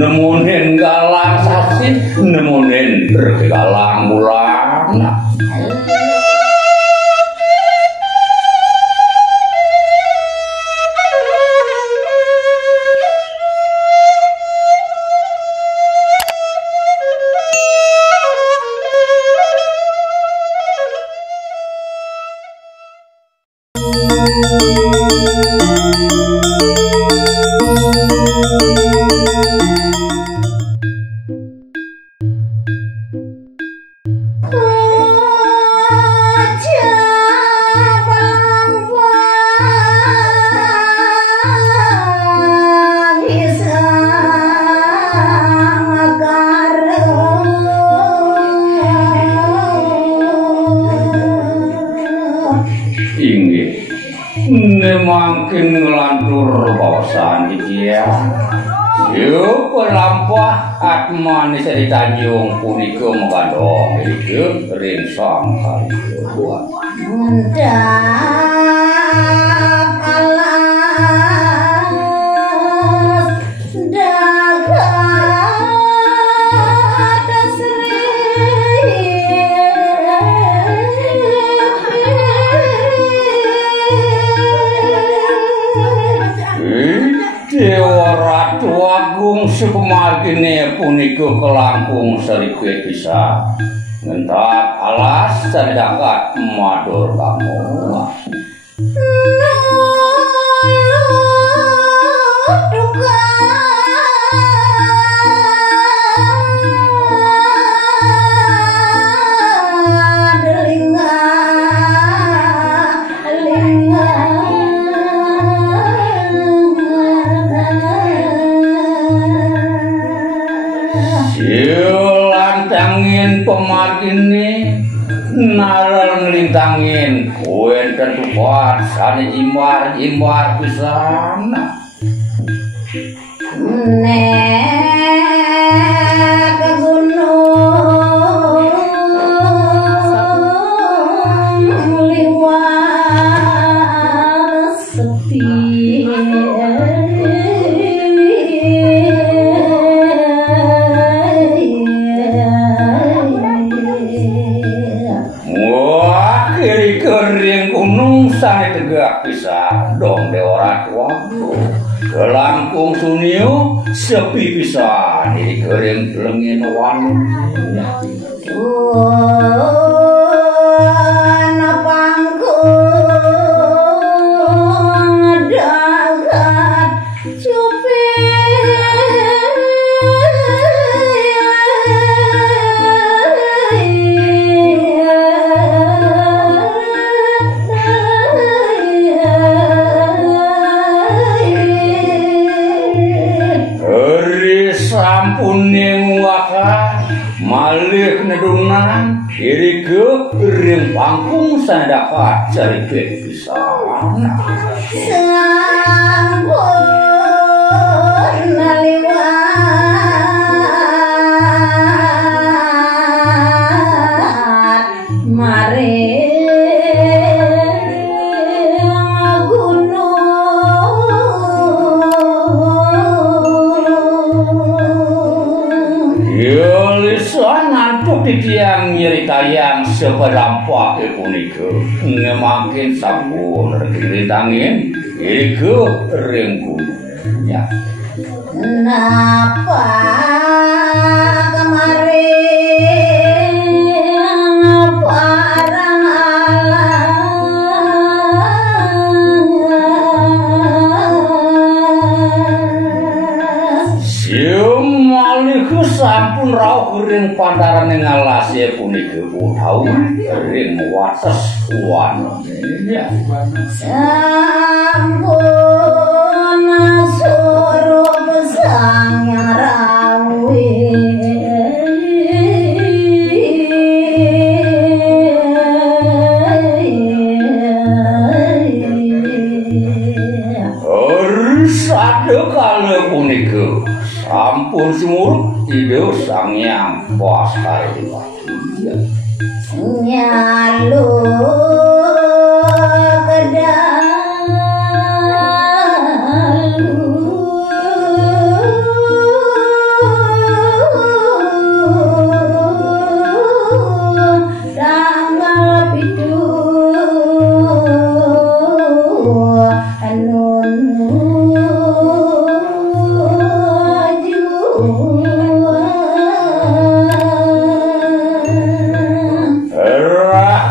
nemunin galang sasi nemunin galang bulan mungkin ngelantur bawasan dia yuk pelampah atman di Tanjung punika mengandung itu rinsang kali kedua Dewa Ratu Agung sepemargine punika kelangkung sedikit bisa ngentak alas terdakat madur kamu lantangin pemargine naral ngelintangin kuen ketupat sana jimbar pisan nek ke gunung liwat sepi kering gunung sana tegak bisa dong Dewa Ratu kelangkung sunio sepi bisa di kering lengin wan napangku dagat cupi sampuning waka malih nedungan iri ke ring pangkung sandakat ceripit pisan sampun naliwat mari titiang nyeritayang seperampak punika ngemakin sampun ritangin iku ringku ya napa kemari parang alas siumaliku sampun rauh ring pantaran ngalas ya punika utau ring wates wan ya sampun suruh pesang yang rawi Sang Hyang Baskara nyalu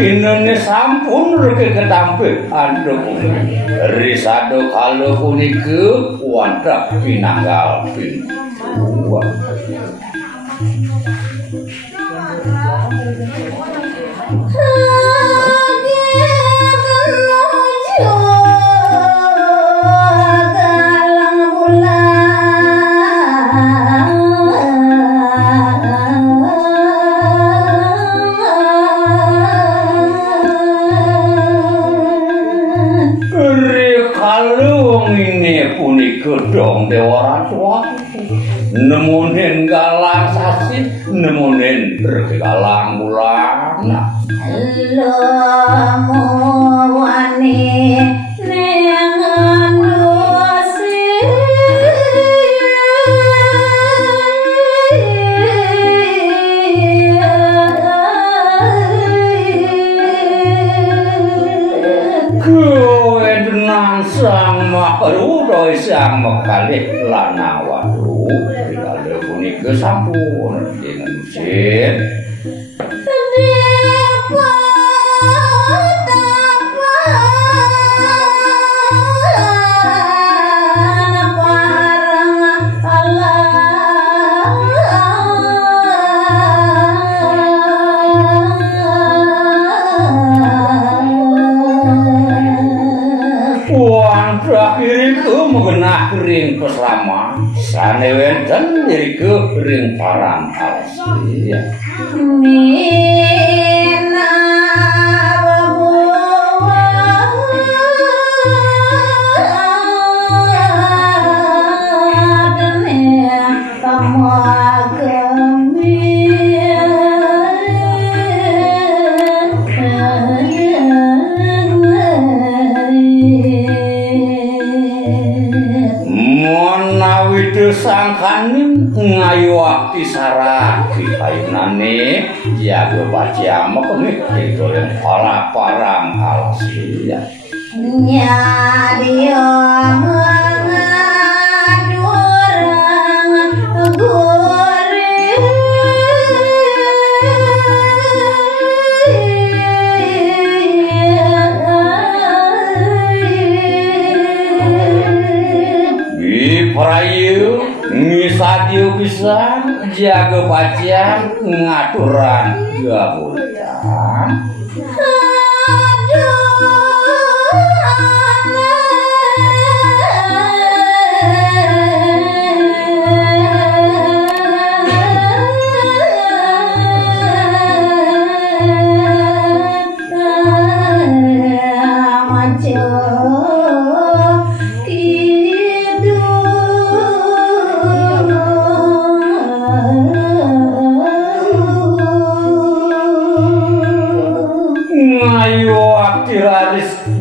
Inene sampun reke ketampe anduk risado kalau punika wonten pinanggal pintu gedong dewa tua nemunin galang sasi nemunin bergalang bulan lo mau wani nengan dosi kowe denang sang makarudoi sang mekalih lanawadu dikale punika sampun dengan usin mengenah ring peslama sane wenten diriku ring parang alasi mina sangkaning ngayuwakti sarati kayunane jago baca mekemik digoreng parang alasi nyadio ngadurang goreng Prayu ngisadiu pisan jaga bacian ngaturan gabutan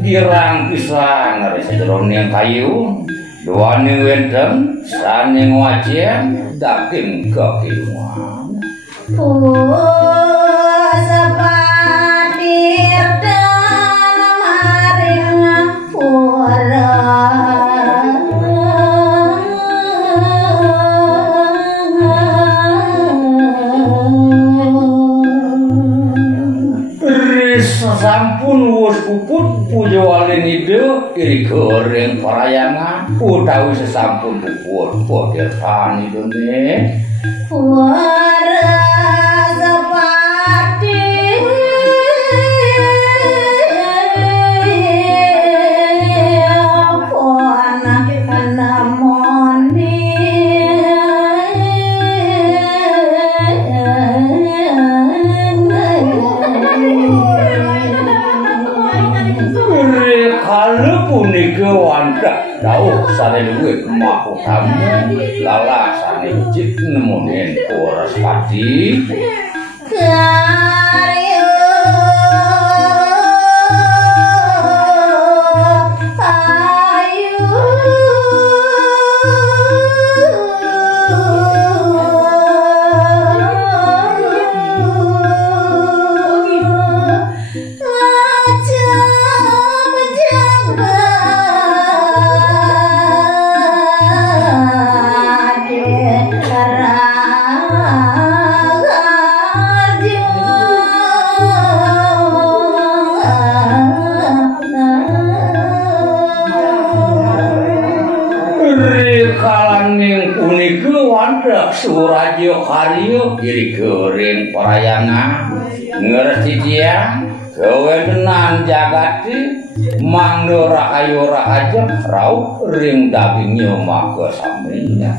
dirang pisan dari sejeroning kayu duane wenten saning wajian daging kekiluan sepadir dalam maring pura sampun wus puput pujo walin ide iri goreng parayangan utawi sesampun puput podir tani dene sepati pona namoni kalau punika wanda Dawuh sane luwih mahutamu lalasane cip nemunen Puraspati karyo ayu Rikalaning punika wandhak Suraja Karya iri gering parayangan ngerti tiyang gawenan jagati mangda rahayu rahaja rauh ring dagingnya maga saminya